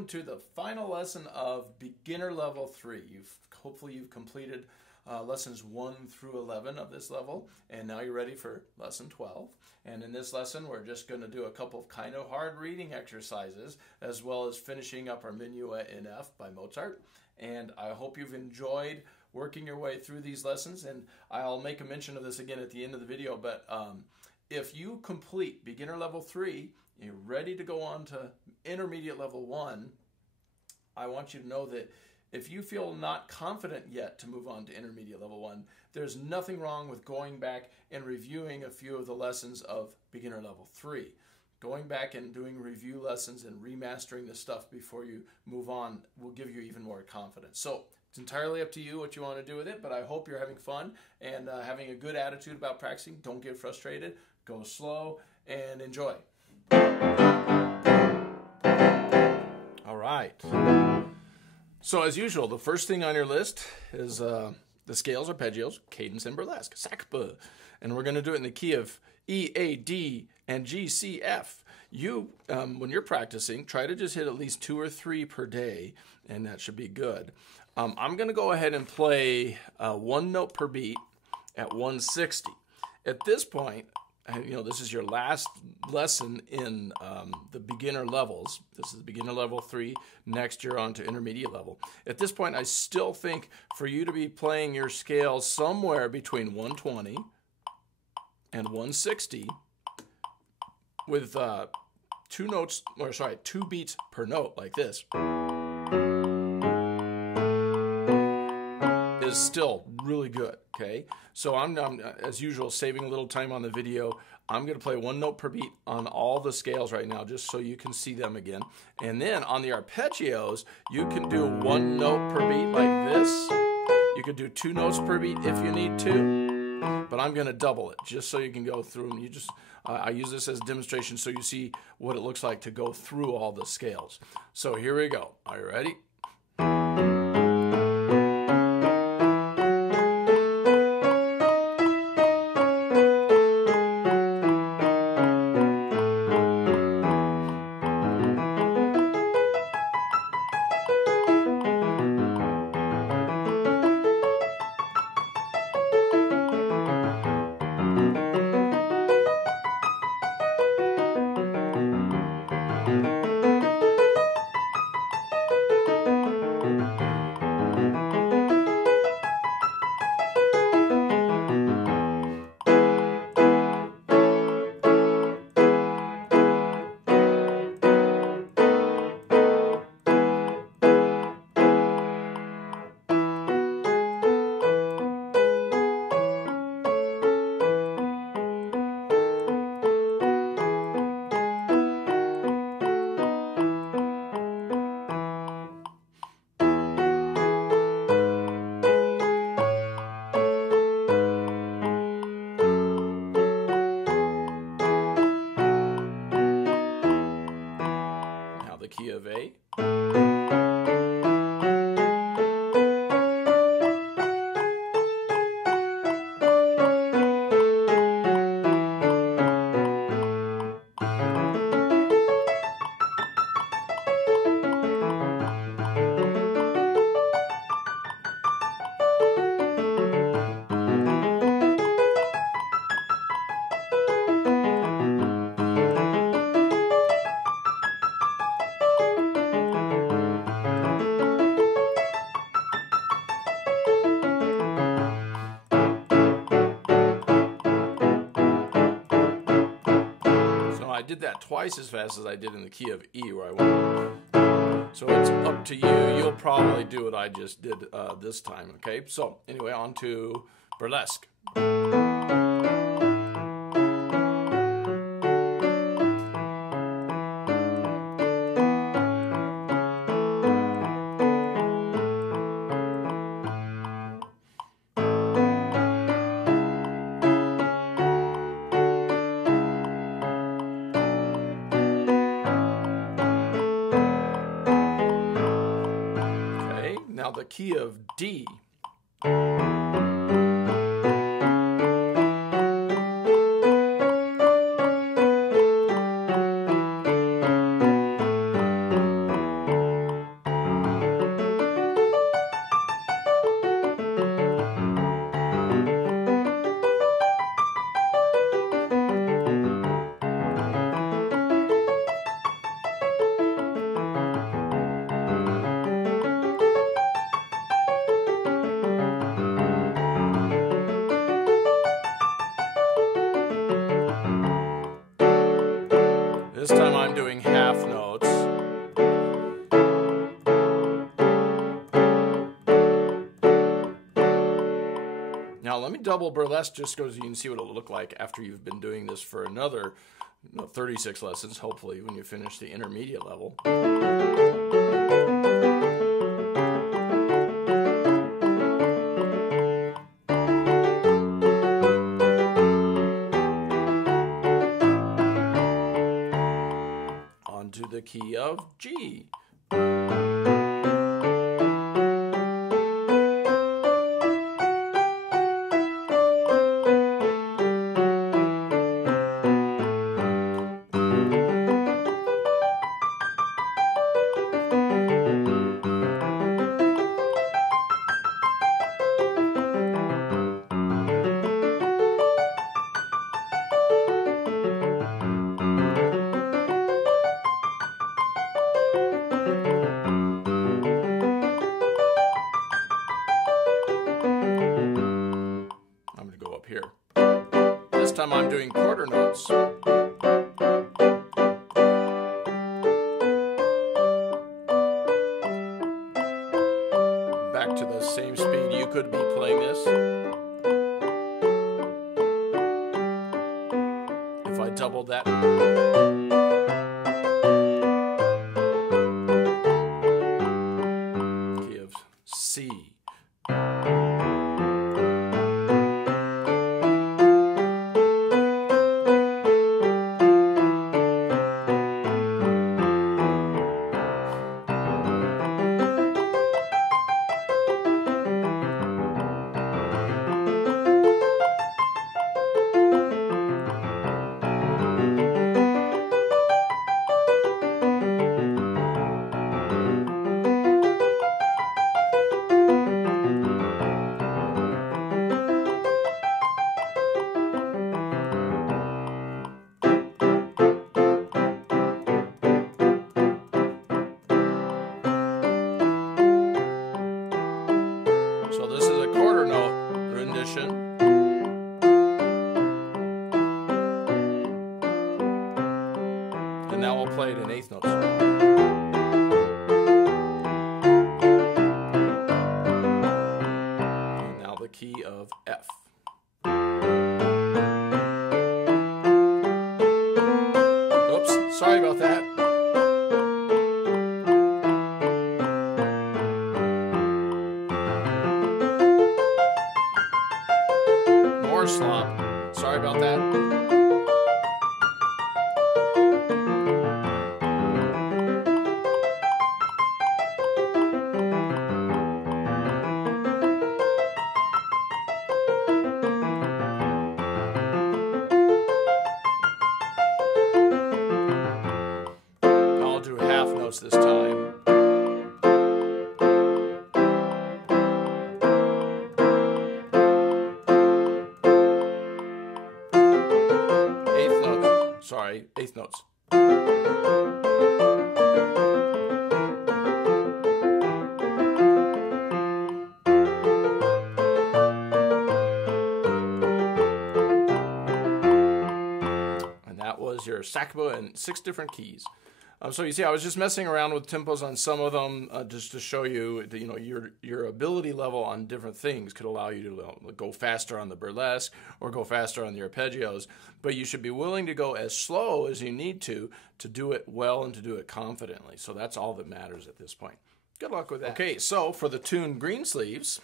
welcome to the final lesson of beginner level 3. Hopefully you've completed lessons 1 through 11 of this level, and now you're ready for lesson 12. And in this lesson we're just going to do a couple of kind of hard reading exercises, as well as finishing up our Minuet in F by Mozart. And I hope you've enjoyed working your way through these lessons, and I'll make a mention of this again at the end of the video, but if you complete beginner level 3, you're ready to go on to intermediate level 1, I want you to know that if you feel not confident yet to move on to intermediate level 1, there's nothing wrong with going back and reviewing a few of the lessons of beginner level 3. Going back and doing review lessons and remastering the stuff before you move on will give you even more confidence. So it's entirely up to you what you want to do with it, but I hope you're having fun and having a good attitude about practicing. Don't get frustrated. Go slow and enjoy. All right. So as usual, the first thing on your list is the scales, arpeggios, cadence, and burlesque, sacre. And we're going to do it in the key of E, A, D, and G, C, F. You, when you're practicing, try to just hit at least 2 or 3 per day, and that should be good. I'm going to go ahead and play 1 note per beat at 160. At this point, this is your last lesson in the beginner levels. This is beginner level 3. Next, you're on to intermediate level. At this point, I still think for you to be playing your scales somewhere between 120 and 160 with 2 beats per note like this is still really good, okay? So I'm as usual, saving a little time on the video. I'm going to play 1 note per beat on all the scales right now, just so you can see them again. And then on the arpeggios, you can do 1 note per beat like this. You could do 2 notes per beat if you need to, but I'm going to double it just so you can go through them. I use this as a demonstration so you see what it looks like to go through all the scales. So here we go. Are you ready? Key of A. I did that twice as fast as I did in the key of E where I went. So it's up to you. You'll probably do what I just did this time, okay? So anyway, on to burlesque. Now the key of D. let me double burlesque just so you can see what it'll look like after you've been doing this for another 36 lessons, hopefully, when you finish the intermediate level. Onto the key of G. Here. This time I'm doing quarter notes. Back to the same speed you could be playing this. If I doubled that. Key of C. So this is a quarter note rendition. And now we'll play it in eighth notes. And now the key of F. Oops, sorry about that. Slop. Sorry about that. I'll do half notes this time. Sorry, eighth notes. And that was your Sakuba in 6 different keys. So you see, I was just messing around with tempos on some of them, just to show you, your ability level on different things could allow you to go faster on the burlesque or go faster on the arpeggios. But you should be willing to go as slow as you need to do it well and to do it confidently. So that's all that matters at this point. Good luck with that. Okay, so for the tune Greensleeves,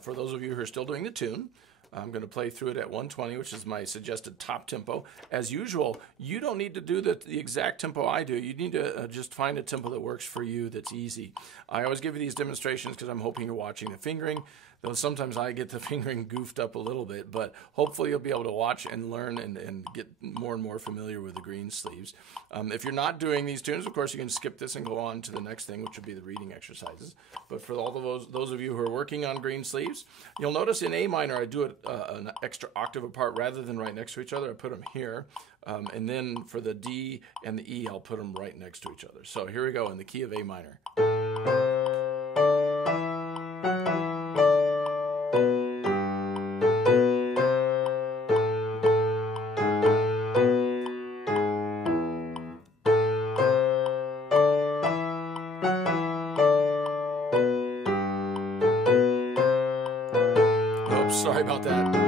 for those of you who are still doing the tune, I'm going to play through it at 120, which is my suggested top tempo. As usual, you don't need to do the exact tempo I do. You need to just find a tempo that works for you, that's easy. I always give you these demonstrations because I'm hoping you're watching the fingering, though sometimes I get the fingering goofed up a little bit, but hopefully you'll be able to watch and learn and get more and more familiar with the Greensleeves. If you're not doing these tunes, of course, you can skip this and go on to the next thing, which would be the reading exercises. But for all of those of you who are working on Greensleeves, you'll notice in A minor I do it an extra octave apart rather than right next to each other. I put them here. And then for the D and the E, I'll put them right next to each other. So here we go in the key of A minor. Oops, sorry about that.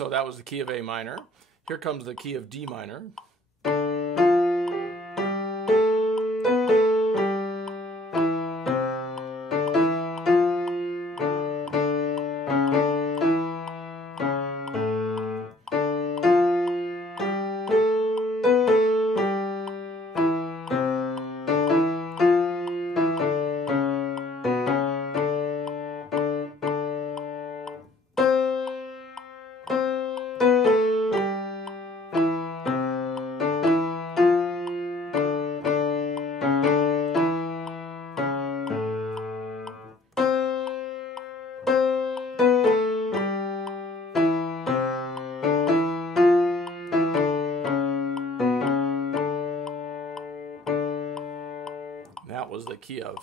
so that was the key of A minor. Here comes the key of D minor. That was the key of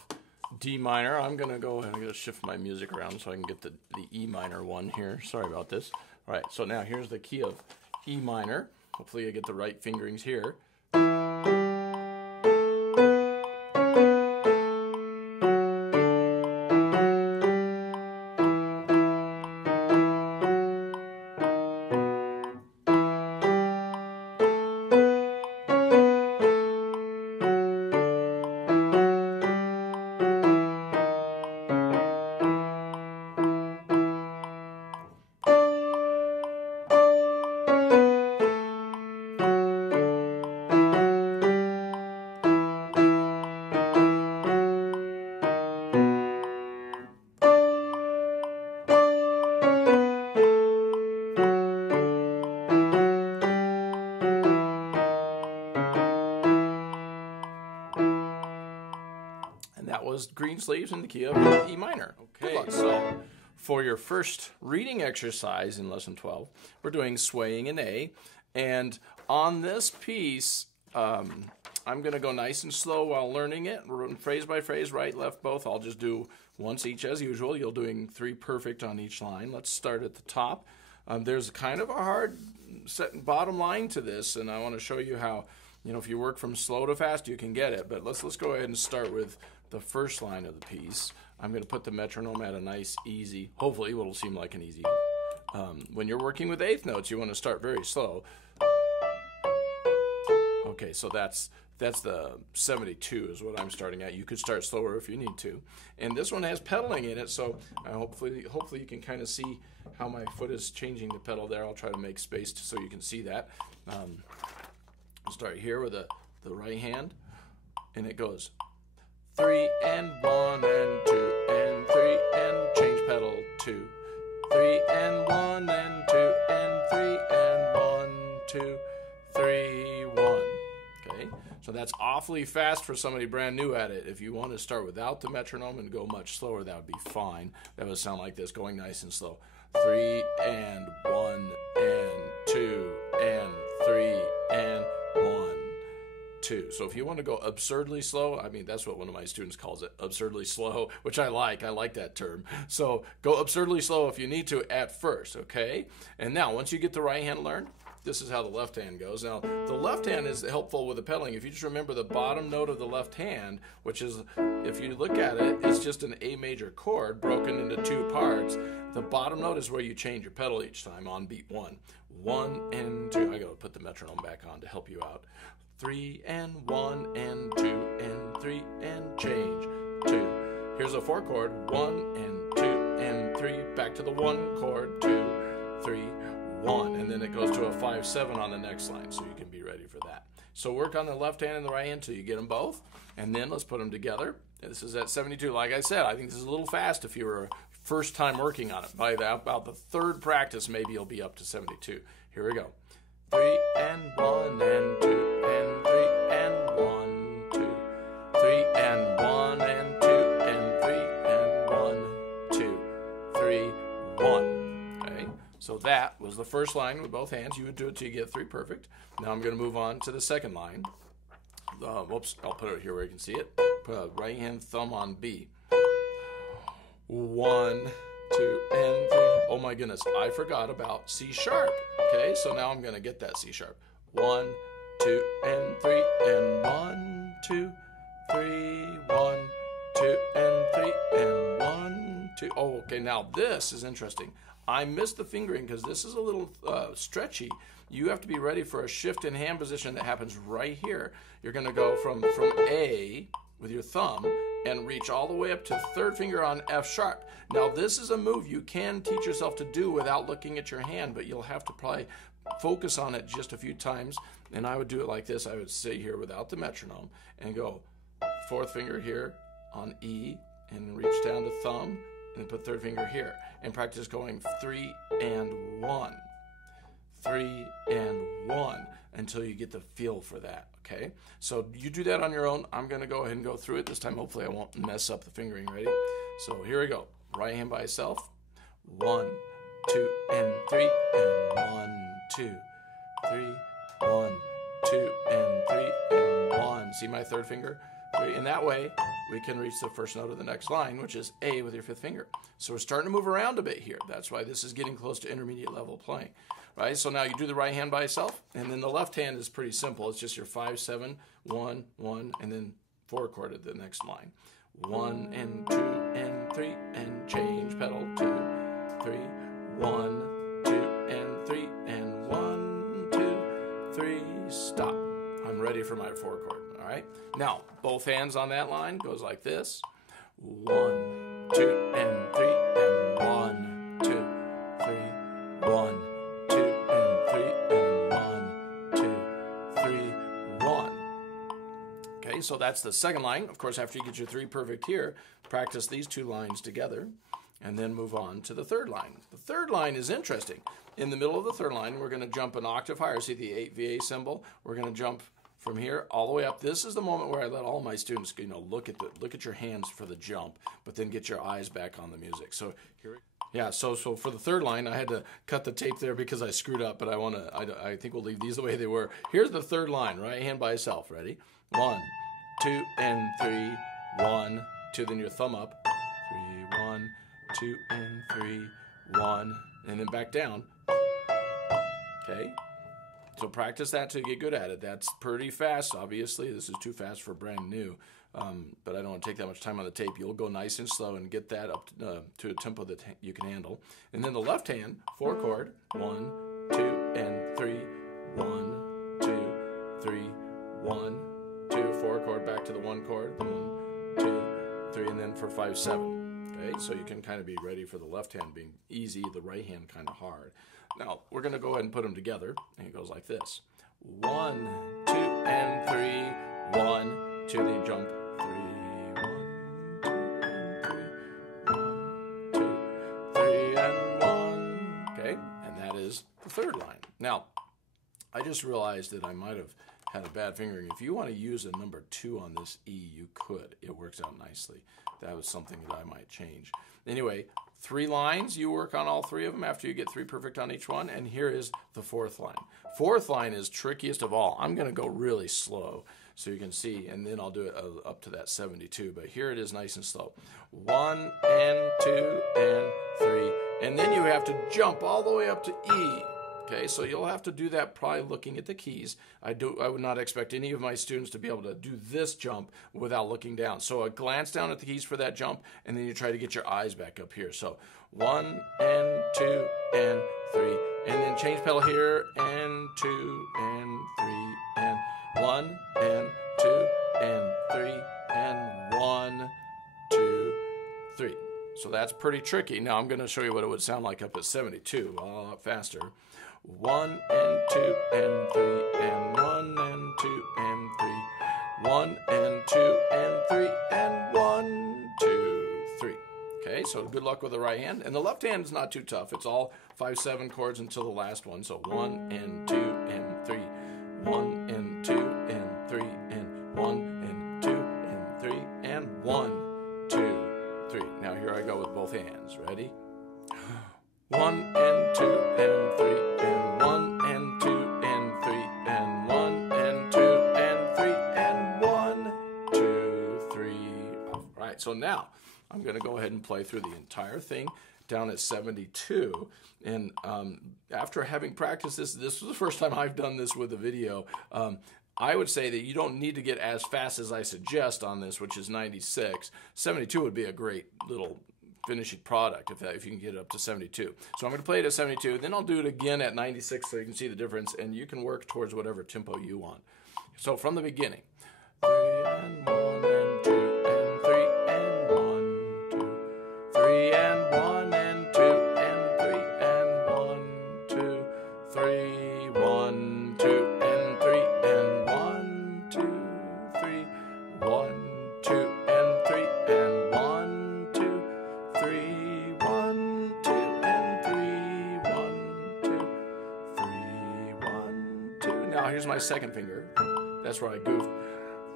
D minor. I'm going to go ahead and I'm going to shift my music around so I can get the E minor one here. Sorry about this. All right, so now here's the key of E minor. Hopefully I get the right fingerings here. That was Greensleeves in the key of E minor. Okay, so for your first reading exercise in lesson 12, we're doing swaying in A. And on this piece, I'm going to go nice and slow while learning it, phrase by phrase, right, left, both. I'll just do once each as usual. You're doing 3 perfect on each line. Let's start at the top. There's kind of a hard bottom line to this, and I want to show you how, if you work from slow to fast, you can get it. But let's go ahead and start with the first line of the piece. I'm going to put the metronome at a nice, easy, hopefully what will seem like an easy. When you're working with eighth notes, you want to start very slow. Okay, so that's the 72 is what I'm starting at. You could start slower if you need to. And this one has pedaling in it, so hopefully you can kind of see how my foot is changing the pedal there. I'll try to make space so you can see that. I'll start here with the right hand, and it goes 3 and 1 and 2 and 3 and change pedal 2, 3 and 1 and 2 and 3 and 1, 2, 3, 1. Okay, so that's awfully fast for somebody brand new at it. If you want to start without the metronome and go much slower, that would be fine. That would sound like this, going nice and slow. 3 and 1 and 2 and 3 and 1, 2. So if you want to go absurdly slow, that's what one of my students calls it, absurdly slow, which I like that term. So go absurdly slow if you need to at first, okay? And now, once you get the right hand learned, this is how the left hand goes. Now, the left hand is helpful with the pedaling. If you just remember the bottom note of the left hand, which is, if you look at it, it's just an A major chord broken into 2 parts. The bottom note is where you change your pedal each time on beat 1. 1 and 2. I got to put the metronome back on to help you out. 3 and 1 and 2 and 3 and change 2. Here's a 4 chord. 1 and 2 and 3. Back to the 1 chord. 2, 3, 1. And then it goes to a 5-7 on the next line, so you can be ready for that. So work on the left hand and the right hand till you get them both, and then let's put them together. This is at 72. Like I said, I think this is a little fast if you were first time working on it. By about the 3rd practice, maybe you'll be up to 72. Here we go. 3 and 1 and 2 and 3 and 1, 2, 3 and 1 and 2 and 3 and 1, 2, 3, 1. Okay, so that was the first line with both hands. You would do it till you get 3 perfect. Now I'm going to move on to the second line. Whoops, I'll put it here where you can see it. Put a right hand thumb on B. 1, 2, and 3. Oh my goodness, I forgot about C sharp. Okay, so now I'm going to get that C sharp. 1, 2, and 3, and 1, 2, 3, 1, 2, and 3, and 1, 2. Oh, okay, now this is interesting. I missed the fingering because this is a little stretchy. You have to be ready for a shift in hand position that happens right here. You're going to go from A with your thumb and reach all the way up to third finger on F sharp. Now this is a move you can teach yourself to do without looking at your hand, but you'll have to probably focus on it just a few times. And I would do it like this. I would sit here without the metronome and go fourth finger here on E and reach down to thumb and put third finger here and practice going 3 and 1, 3 and 1 until you get the feel for that. Okay, so you do that on your own. I'm going to go ahead and go through it. This time, hopefully, I won't mess up the fingering. Ready? So here we go. Right hand by itself. 1, 2, and 3, and 1, 2, 3, 1, 2, and 3, and 1. See my third finger? 3. And that way, we can reach the first note of the next line, which is A with your fifth finger. So we're starting to move around a bit here. That's why this is getting close to intermediate level playing. Right, so now you do the right hand by itself, and then the left hand is pretty simple. It's just your 5, 7, 1, 1, and then 4 chord at the next line. 1 and 2 and 3 and change pedal 2, 3, 1, 2 and 3 and 1, 2, 3, stop. I'm ready for my 4 chord. All right. Now both hands on that line goes like this. 1, 2 and 3 and 1, 2, 3, 1. 1. Okay, so that's the second line. Of course, after you get your 3 perfect here, practice these 2 lines together and then move on to the third line. The third line is interesting. In the middle of the third line, we're going to jump an octave higher. See the 8 VA symbol? We're going to jump from here all the way up. This is the moment where I let all my students, look at your hands for the jump, but then get your eyes back on the music. So here. Yeah, so for the third line, I had to cut the tape there because I screwed up, but I think we'll leave these the way they were. Here's the third line, right hand by itself. Ready? 1, 2, and 3, 1, 2, then your thumb up. 3, 1, 2, and 3, 1, and then back down. Okay? So practice that to get good at it. That's pretty fast, obviously. This is too fast for brand new. But I don't want to take that much time on the tape. You'll go nice and slow and get that up to a tempo that you can handle. And then the left hand, 4 chord, 1, 2, and 3, 1, 2, 3, 1, 2, 4 chord, back to the 1 chord, 1, 2, 3, and then for 5, 7. Okay, so you can kind of be ready for the left hand being easy, the right hand kind of hard. Now, we're going to go ahead and put them together, and it goes like this. 1, 2, and 3, 1, 2, then you jump. 3, 1, 2, and 3, 1, 2, 3, and 1. Okay, and that is the third line. Now, I just realized that I might have had a bad fingering. If you want to use a number 2 on this E, you could. It works out nicely. That was something that I might change. Anyway, 3 lines. You work on all 3 of them after you get 3 perfect on each one. And here is the 4th line. 4th line is trickiest of all. I'm going to go really slow so you can see, and then I'll do it up to that 72. But here it is nice and slow. 1 and 2 and 3. And then you have to jump all the way up to E. Okay, so you'll have to do that probably looking at the keys. I would not expect any of my students to be able to do this jump without looking down. So a glance down at the keys for that jump, and then you try to get your eyes back up here. So 1 and 2 and 3, and then change pedal here, and 2 and 3, and 1 and 2 and 3, and 1, 2, 3. So that's pretty tricky. Now I'm going to show you what it would sound like up at 72, a lot faster. 1 and 2 and 3 and 1 and 2 and 3, 1 and 2 and 3 and 1, 2, 3. Okay, so good luck with the right hand. And the left hand is not too tough. It's all 5, 7 chords until the last one. So 1 and 2 and 3, 1 and 2 and 3 and 1 and 2 and 3 and 1, 2, 3. Now here I go with both hands. Ready? 1 and 2 and 3 and 1 and 2 and 3 and 1 and 2 and 3 and 1, 2, 3. All right, so now I'm going to go ahead and play through the entire thing down at 72. And after having practiced this was the first time I've done this with a video. I would say that you don't need to get as fast as I suggest on this, which is 96. 72 would be a great little finishing product if you can get it up to 72. So I'm going to play it at 72, then I'll do it again at 96 so you can see the difference, and you can work towards whatever tempo you want. So from the beginning, 3 and 1 and 2 and 3 and 1, 2, 3 and 1 and 2 and 3 and 1, 2, 3, 1, 2 and 3 and 1, 2, 3, 1, 2 and 3 and 1, 2, 3, 1, 2 and 3, 1, 2, 3, 1, 2. Now here's my second finger. That's where I goofed.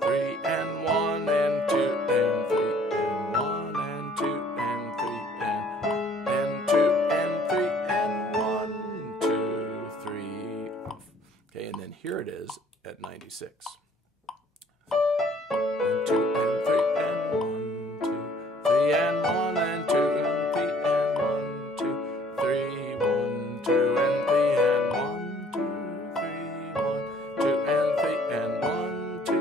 3 and 1 and 2 and 3 and 1 and 2 and 3 and 2 and 3 and 1, 2, 3 off. Okay, and then here it is at 96. And 2 and 3 and 1, 2, 3 and 1 and 2 and 3 and 1, 2, 3, 1, 2 and 3 and 1, 2, 3, 1, 2 and 3 and 1, 2,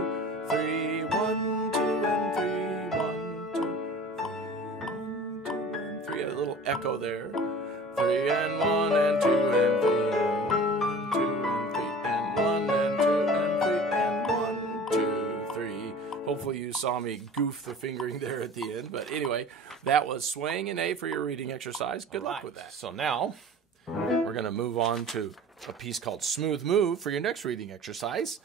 3, 1, 2 and 3, 1, 2, 3, 1, 2 and 3. A little echo there. 3 and 1 and 2 and 3 and 1 and 2 and 3 and 1 and 2 and 3 and 1, 2, 3. Hopefully you saw me goof the fingering there at the end. But anyway, that was swaying in A for your reading exercise. Good luck with that. So now we're going to move on to a piece called Smooth Move for your next reading exercise.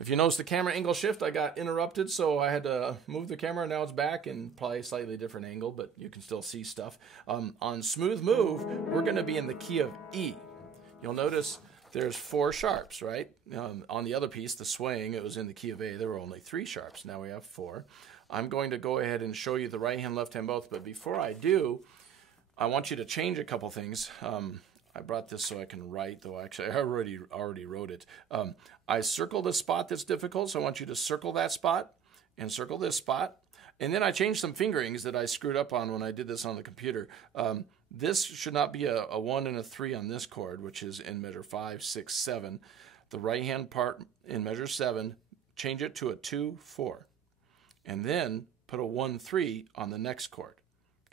If you notice the camera angle shift, I got interrupted, so I had to move the camera. Now it's back in probably a slightly different angle, but you can still see stuff. On Smooth Move, we're going to be in the key of E. You'll notice there's 4 sharps, right? On the other piece, the swaying, it was in the key of A. There were only 3 sharps. Now we have 4. I'm going to go ahead and show you the right hand, left hand both, but before I do, I want you to change a couple things. I brought this so I can write, though actually I already wrote it. I circled a spot that's difficult, so I want you to circle that spot and circle this spot. And then I changed some fingerings that I screwed up on when I did this on the computer. This should not be a 1 and a 3 on this chord, which is in measure 5, 6, 7. The right hand part in measure 7, change it to a 2, 4. And then put a 1, 3 on the next chord.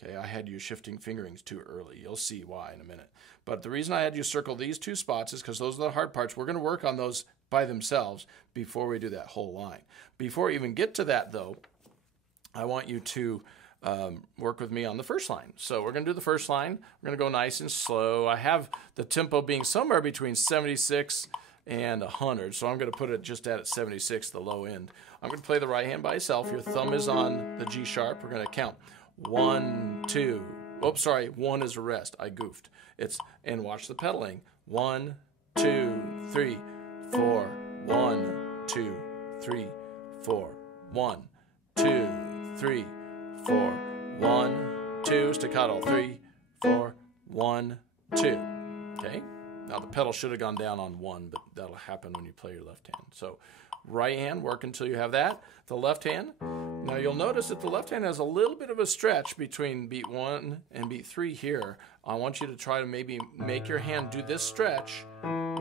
Okay, I had you shifting fingerings too early. You'll see why in a minute. But the reason I had you circle these 2 spots is because those are the hard parts. We're going to work on those by themselves before we do that whole line. Before we even get to that, though, I want you to work with me on the first line. So we're going to do the first line. We're going to go nice and slow. I have the tempo being somewhere between 76 and 100, so I'm going to put it just at 76, the low end. I'm going to play the right hand by itself. Your thumb is on the G sharp. We're going to count 1, 2. Oops, sorry, 1 is a rest. I goofed. And watch the pedaling. 1, 2, 3, 4. 1, 2, 3, 4. 1, 2, 3, 4. 1, 2. Staccato. 3, 4. 1, 2. Okay. Now the pedal should have gone down on 1, but that'll happen when you play your left hand. So right hand, work until you have that. The left hand. Now you'll notice that the left hand has a little bit of a stretch between beat 1 and beat 3 here. I want you to try to maybe make your hand do this stretch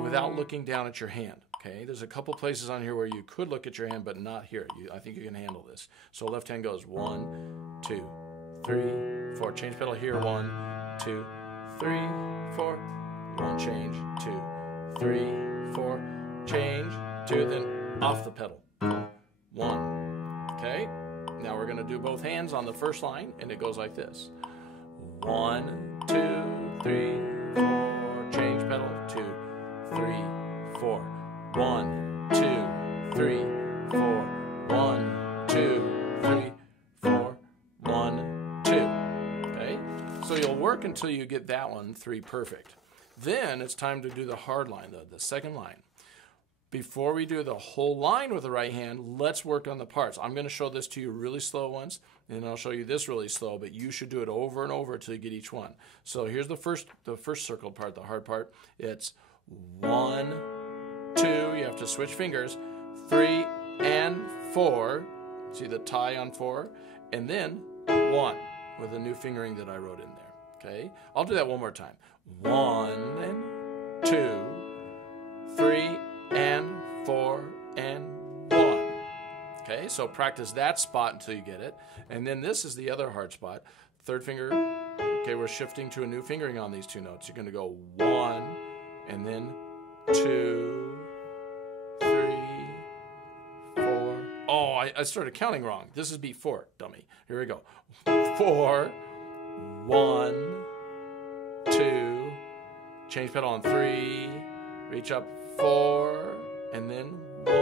without looking down at your hand. Okay, there's a couple places on here where you could look at your hand, but not here. I think you can handle this. So left hand goes 1, 2, 3, 4. Change pedal here. 1, 2, 3, 4. 1, change, 2, 3, 4, change, 2, then off the pedal. 1. Okay? Now we're going to do both hands on the first line, and it goes like this. 1, 2, 3, 4, change pedal, 2, 3, 4. 1, 2, 3, 4. 1, 2, 3, 4. 1, 2. Okay? So you'll work until you get that one 3 perfect. Then it's time to do the hard line, the second line. Before we do the whole line with the right hand, let's work on the parts. I'm going to show this to you really slow once, and then I'll show you this really slow, but you should do it over and over until you get each one. So here's the first circled part, the hard part. It's 1, 2, you have to switch fingers, 3 and 4. See the tie on 4? And then 1 with a new fingering that I wrote in there. Okay? I'll do that one more time. 1 and 2, 3 and 4 and 1. Okay, so practice that spot until you get it. And then this is the other hard spot. Third finger Okay, we're shifting to a new fingering on these two notes. You're going to go 1, and then 2, 3, 4. Oh, I started counting wrong. This is beat 4, dummy. Here we go. 4, 1, 2, change pedal on 3, reach up 4, and then 1.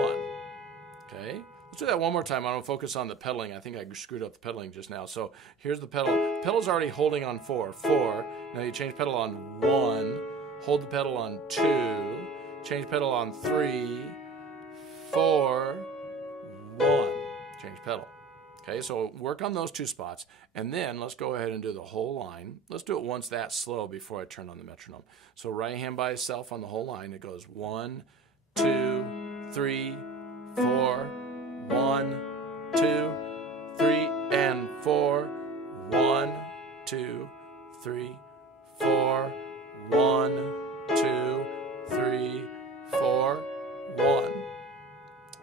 Okay, let's do that one more time. I don't focus on the pedaling. I think I screwed up the pedaling just now. So here's the pedal. Pedal's already holding on 4. 4. Now you change pedal on 1, hold the pedal on 2, change pedal on 3, 4, 1. Change pedal. Okay, so work on those two spots, and then let's go ahead and do the whole line. Let's do it once that slow before I turn on the metronome. So right hand by itself on the whole line, it goes 1, 2, 3, 4, 1, 2, 3, and 4, 1, 2, 3, 4, 1, 2, 3, 4, 1.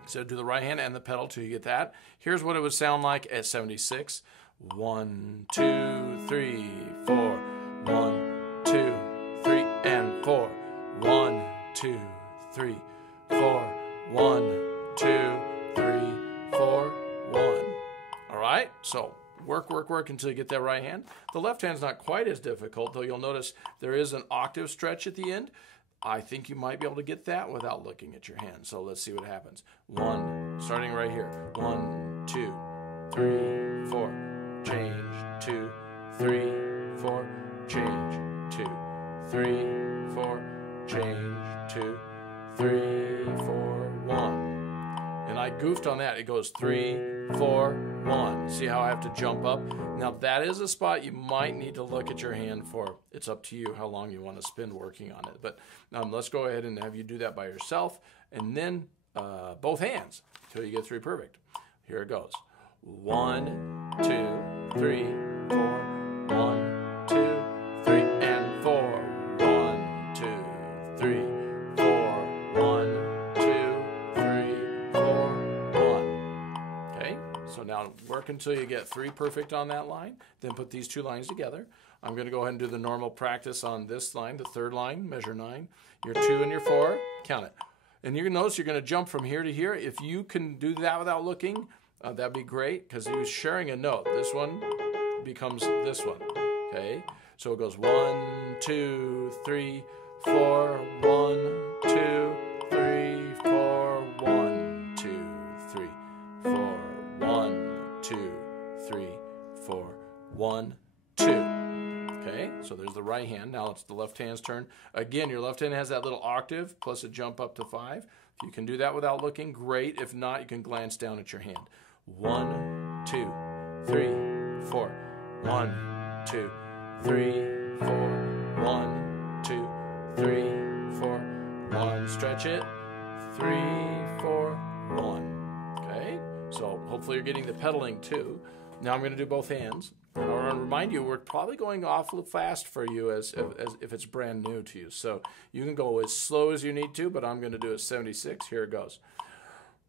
So do the right hand and the pedal till you get that. Here's what it would sound like at 76. 1, 2, 3, 4. 1, 2, 3, and 4. 1, 2, 3, 4. 1, 2, 3, 4, 1. All right, so work until you get that right hand. The left hand's not quite as difficult, though you'll notice there is an octave stretch at the end. I think you might be able to get that without looking at your hand. So let's see what happens. 1, starting right here. 1, 2, 3, 4. Change. 2, 3, 4. Change. 2, 3, 4. Change. 2, 3, 4, 1. And I goofed on that. It goes 3, 4, 1. See how I have to jump up? Now that is a spot you might need to look at your hand for. It's up to you how long you want to spend working on it. But let's go ahead and have you do that by yourself, and then both hands until you get 3 perfect. Here it goes. 1, 2, 3, 4. 1, 2, 3, and 4. 1, 2, 3, 4. 1, 2, 3, 4, 1. Okay, so now work until you get 3 perfect on that line. Then put these 2 lines together. I'm going to go ahead and do the normal practice on this line, the 3rd line, measure 9. Your 2 and your 4, count it. And you're going to notice you're going to jump from here to here. If you can do that without looking, that'd be great, because you're sharing a note. This one becomes this one, okay? So it goes 1, 2, 3, 4, 1, 2, 3, 4, 1, 2, 3, 4, 1, 2, 3, 4, 1, 2. Okay, so there's the right hand. Now it's the left hand's turn. Again, your left hand has that little octave plus a jump up to 5. If you can do that without looking, great. If not, you can glance down at your hand. 1, 2, 3, 4. 1, 2, 3, 4. 1, 2, 3, 4. 1. Stretch it. 3, 4, 1. Okay, so hopefully you're getting the pedaling too. Now I'm going to do both hands. I want to remind you, we're probably going awfully fast for you as if it's brand new to you. So you can go as slow as you need to, but I'm going to do it 76. Here it goes.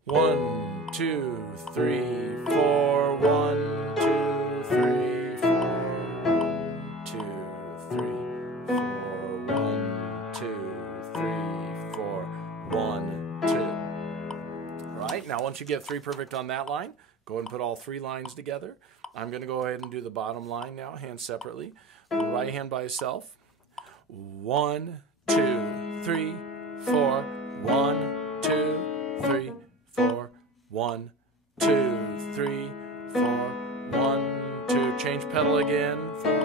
1, 2, 3, 4. 1, 2, 3, 4. 1, 2, 3, 4. 1, 2, 3, 4. 1, 2. All right. Now once you get 3 perfect on that line, go ahead and put all 3 lines together. I'm going to go ahead and do the bottom line now, hands separately. Right hand by itself. 1, 2, 3, 4. 1, 2, 3, 4. 1, 2, 3, 4. 1, 2. Change pedal again for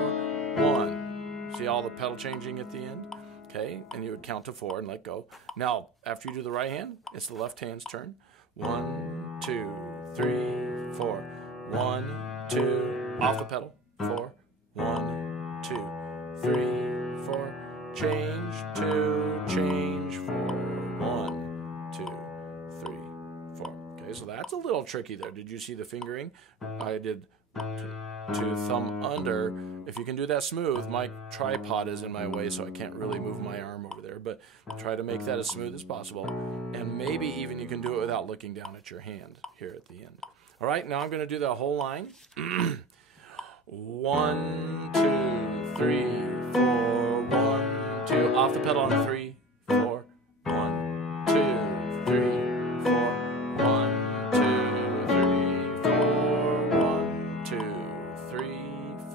1. See all the pedal changing at the end? Okay, and you would count to 4 and let go. Now, after you do the right hand, it's the left hand's turn. 1, 2, 3, 4. 1, 2, off the pedal, 4, 1, 2, 3, 4, change, 2, change, 4, 1, 2, 3, 4. Okay, so that's a little tricky there. Did you see the fingering? I did 2 thumb under. If you can do that smooth, my tripod is in my way, so I can't really move my arm over there, but try to make that as smooth as possible. And maybe even you can do it without looking down at your hand here at the end. All right, now I'm going to do the whole line. 1, 2, 3, 4, 1, 2. Off the pedal on 3, 4, 1, 2, 3, 4, 1, 2, 3, 4, 1, 2, 3,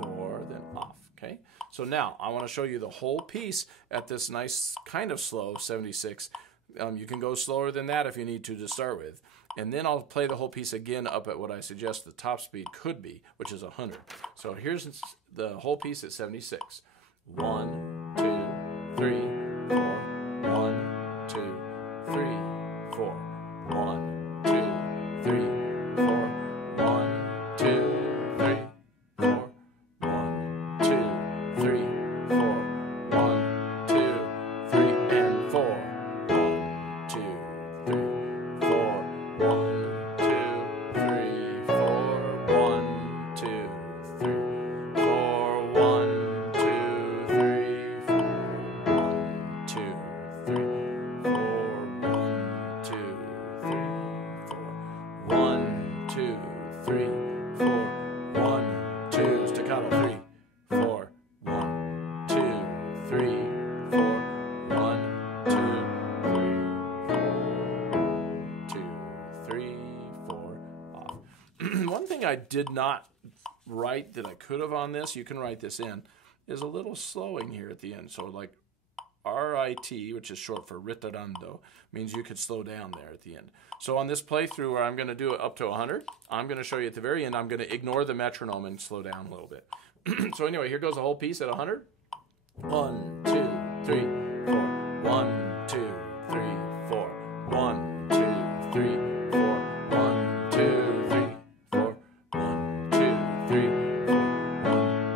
4, then off. Okay. So now I want to show you the whole piece at this nice kind of slow 76. You can go slower than that if you need to start with. And then I'll play the whole piece again up at what I suggest the top speed could be, which is 100. So here's the whole piece at 76. 1, 2, 3, 4. 1, 2, 3, 4. 1, 2, 3, 4. 1, 2, 3, 4. 1, 2, 3, 4. 1, 2, 3, and 4. 1, 2, 3, 4. 1, 2, 3, 4. 1, 2, 3, 4. 1, 2, 3, 4. 1, 2, 3, 4. 1, 2, 3, 4. 1, 2, 3, 4. 1, 2. Staccato. 3, 4. 1, 2, 3, 4. 1, 2, 3, 3, 4, off. One thing I did not write that I could have on this, you can write this in, is a little slowing here at the end. So like RIT, which is short for ritardando, means you could slow down there at the end. So on this playthrough where I'm going to do it up to 100, I'm going to show you at the very end, I'm going to ignore the metronome and slow down a little bit. So anyway, here goes the whole piece at 100. 1, 2, 3, 4. 1, 2, 3, 4. 1, 2, 3, 4. 1, 2, 3, 4. 1,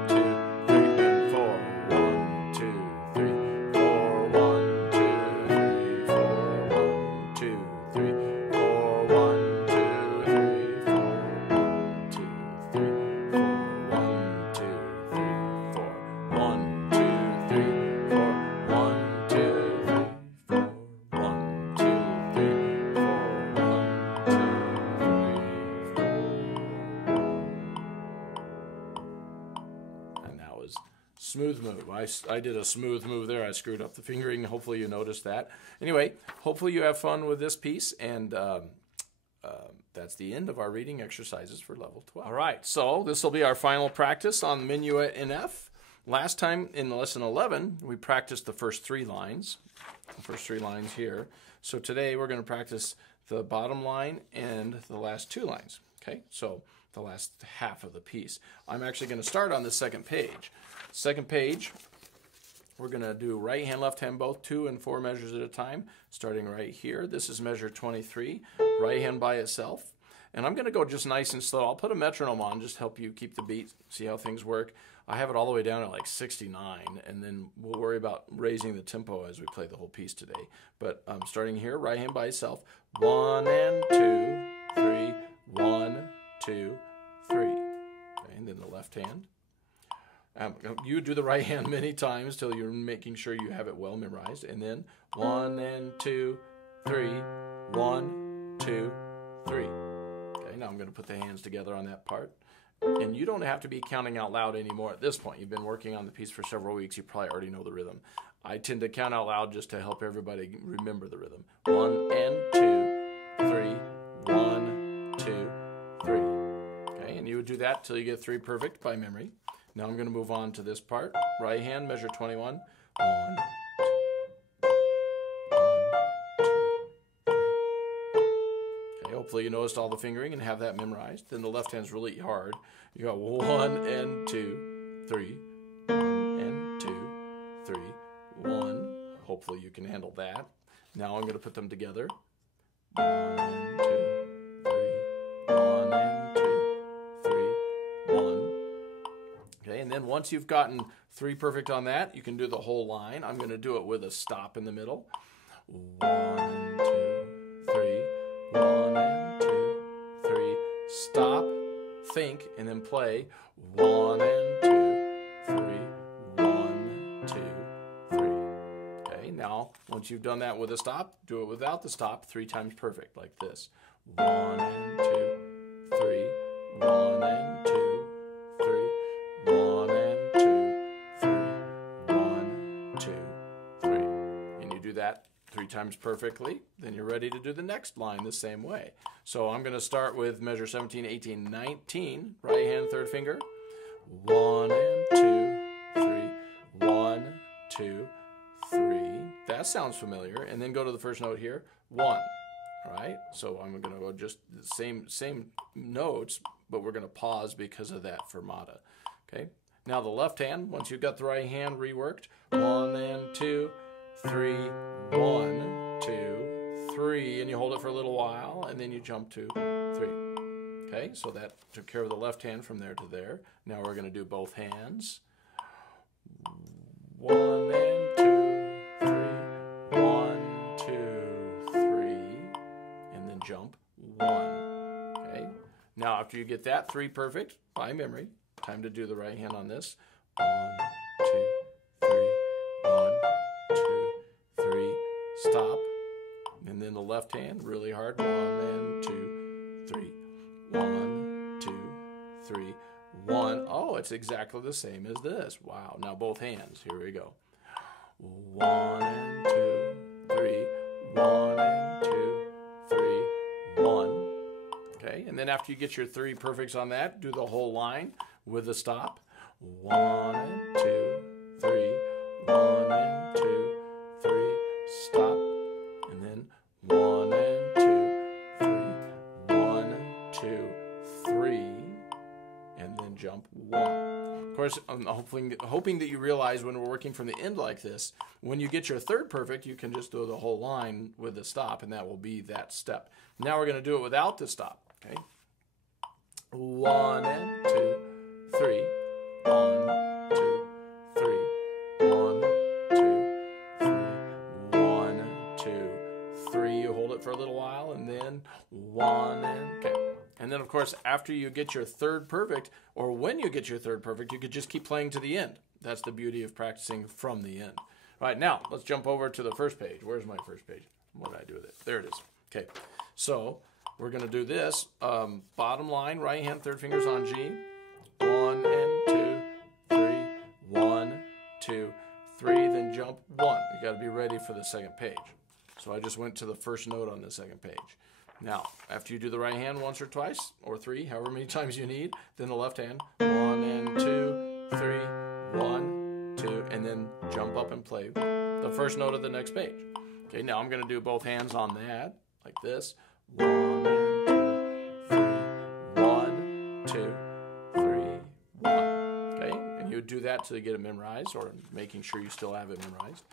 2, 3, 4. 1, 2, 3, and 4. 1, 2, 3, 4. 1, 2, 3, 4. 1, 2, 3, 4. 1, 2, 3, 4. 1, 2, 3, 4. 1, 2, 3, 4. 1, 2, 3, 4. 1, 2, 3, 4. 1, 2, 3, 4. And that was smooth move. I did a smooth move there. I screwed up the fingering. Hopefully you noticed that. Anyway, hopefully you have fun with this piece, and that's the end of our reading exercises for level 12. All right, so this will be our final practice on minuet in F. Last time in lesson 11, we practiced the first 3 lines, here. So today we're going to practice the bottom line and the last 2 lines. Okay, so the last half of the piece. I'm actually going to start on the second page. Second page, we're going to do right hand, left hand, both 2 and 4 measures at a time, starting right here. This is measure 23, right hand by itself. And I'm going to go just nice and slow. I'll put a metronome on just to help you keep the beat, see how things work. I have it all the way down at like 69, and then we'll worry about raising the tempo as we play the whole piece today. But starting here, right hand by itself, 1 and 2, 3, 1, 2, 3. Okay, and then the left hand. You do the right hand many times till you're making sure you have it well memorized. And then 1 and 2, 3, 1, 2, 3. Okay, now I'm going to put the hands together on that part. And you don't have to be counting out loud anymore at this point. You've been working on the piece for several weeks. You probably already know the rhythm. I tend to count out loud just to help everybody remember the rhythm. 1 and 2, 3, 1, 2, 3. Okay, and you would do that till you get 3 perfect by memory. Now I'm going to move on to this part. Right hand, measure 21. 1, 2, 3. Okay, hopefully you noticed all the fingering and have that memorized. Then the left hand's really hard. You got 1 and 2, 3, 1 and 2, 3, 1. Hopefully you can handle that. Now I'm going to put them together. 1 and 2, 3, 1 and 2, 3, 1. Okay, and then once you've gotten 3 perfect on that, you can do the whole line. I'm going to do it with a stop in the middle. 1 and 2, 3, 1 and 2, 3. Stop, think, and then play. 1 and 2, 3, 1, 2, 3. Okay, now once you've done that with a stop, do it without the stop 3 times perfect, like this. 1 and 2, 3, 1 and 2, 3. 3 times perfectly, then you're ready to do the next line the same way. So I'm going to start with measure 17, 18, 19, right hand, third finger. 1 and 2, 3, 1, 2, 3. That sounds familiar. And then go to the first note here, 1. All right, so I'm going to go just the same notes, but we're going to pause because of that fermata. Okay, now the left hand, once you've got the right hand reworked, 1 and 2, 3, 1, 2, 3, and you hold it for a little while, and then you jump to 3. Okay, so that took care of the left hand from there to there. Now we're going to do both hands. 1 and 2, 3, 1, 2, 3, and then jump 1. Okay, now after you get that 3 perfect by memory, time to do the right hand on this. 1, 2, 3, 1, 2, 3, stop. And then the left hand, really hard. 1 and 2, 3, 1, 2, 3, 1. Oh, it's exactly the same as this. Wow. Now both hands. Here we go. 1 and 2, 3, 1 and 2, 3, 1. Okay, and then after you get your 3 perfects on that, do the whole line with a stop. 1 and 2, 3, 1 and 2, 3, stop. And then 1 and 2, 3, 1, 2, 3, and then jump 1. Of course, I'm hoping that you realize when we're working from the end like this, when you get your 3rd perfect, you can just do the whole line with the stop, and that will be that step. Now we're going to do it without the stop. Okay, 1 and 2, 3, 1, 2, 3, 1, 2, 3, 1, 2, 3. You hold it for a little while, and then 1 and okay. And then, of course, after you get your 3rd perfect, or when you get your 3rd perfect, you could just keep playing to the end. That's the beauty of practicing from the end. All right, now let's jump over to the first page. Where's my first page? What did I do with it? There it is. Okay, so we're going to do this. Bottom line, right hand, 3rd fingers on G. 1 and 2, 3, 1, 2, 3, then jump 1. You got to be ready for the 2nd page. So I just went to the first note on the 2nd page. Now, after you do the right hand once or twice, or 3, however many times you need, then the left hand, 1 and 2, 3, 1, 2, and then jump up and play the first note of the next page. Okay, now I'm going to do both hands on that, like this. 1 and 2, 3, 1, 2, 3, 1. Okay, and you do that till you get it memorized, or making sure you still have it memorized.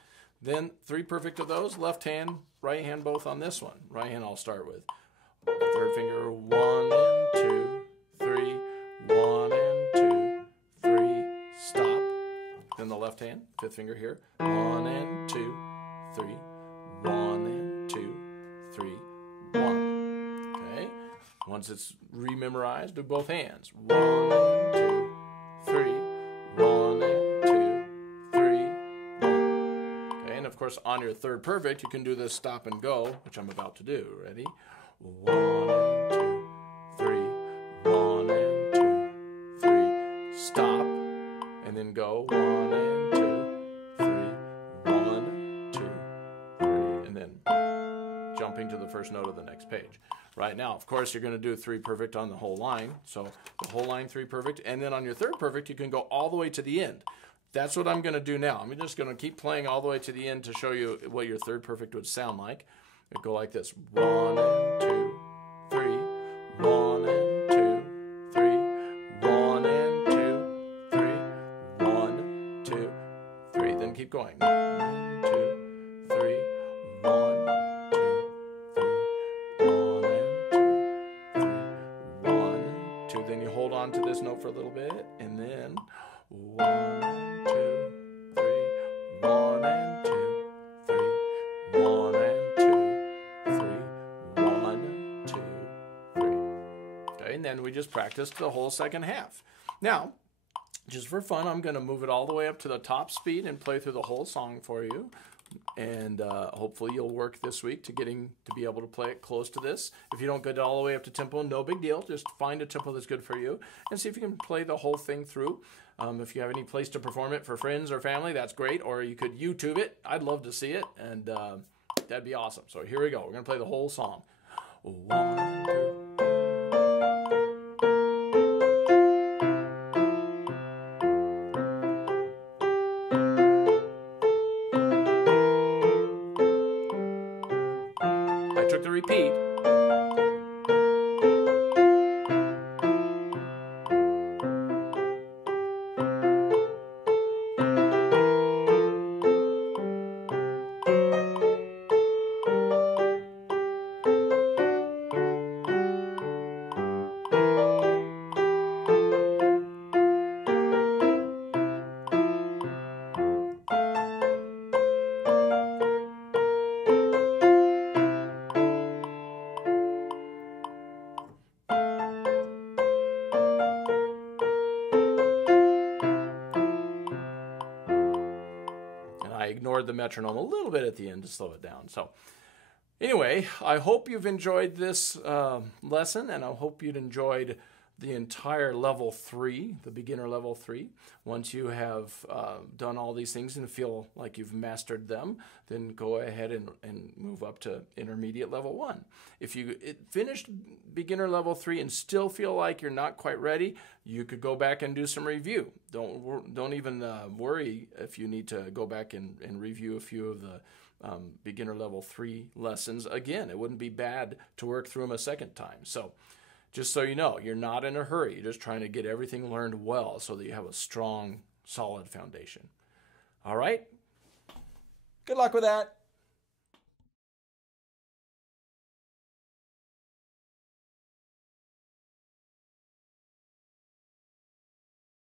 Then 3 perfect of those, left hand, right hand both on this one. Right hand I'll start with. 3rd finger, 1 and 2, 3, 1 and 2, 3, stop. Then the left hand, 5th finger here, 1 and 2, 3, 1 and 2, 3, 1. Okay, once it's rememorized, do both hands. 1 and 2, 3, 1 and 2, 3, 1. Okay, and of course on your 3rd perfect, you can do this stop and go, which I'm about to do. Ready? 1 and 2, 3, 1 and 2, 3, stop, and then go 1 and 2, 3, 1, 2, 3, and then jumping to the first note of the next page. Right now, of course, you're going to do 3 perfect on the whole line. So the whole line 3 perfect, and then on your 3rd perfect, you can go all the way to the end. That's what I'm going to do now. I'm just going to keep playing all the way to the end to show you what your 3rd perfect would sound like. It go like this: 1 and 2, 3, 1 and 2, 3, 1 and 2, 3, 1, 2, 3. Then keep going. 1, 2, 3, 1, 2, 3, 1 and 2, 3, 1, 2. Then you hold on to this note for a little bit, and then 1, 2, 3, 1 and 2, 3, 1 and 2, 3, 1, 2, 3. Okay, and then we just practiced the whole 2nd half. Now, just for fun, I'm going to move it all the way up to the top speed and play through the whole song for you. And hopefully you'll work this week to be able to play it close to this. If you don't get all the way up to tempo, no big deal. Just find a tempo that's good for you and see if you can play the whole thing through. If you have any place to perform it for friends or family, that's great. Or you could YouTube it. I'd love to see it. And That'd be awesome. So here we go. We're going to play the whole song. 1, 2. I took the repeat. I ignored the metronome a little bit at the end to slow it down. So anyway, I hope you've enjoyed this lesson, and I hope you'd enjoyed the entire level 3, the beginner level 3. Once you have done all these things and feel like you've mastered them, then go ahead and move up to intermediate level 1. If you finished beginner level 3 and still feel like you're not quite ready, you could go back and do some review. Don't even worry if you need to go back and review a few of the beginner level 3 lessons. Again, it wouldn't be bad to work through them a second time. So just so you know, you're not in a hurry. You're just trying to get everything learned well so that you have a strong, solid foundation. All right? Good luck with that.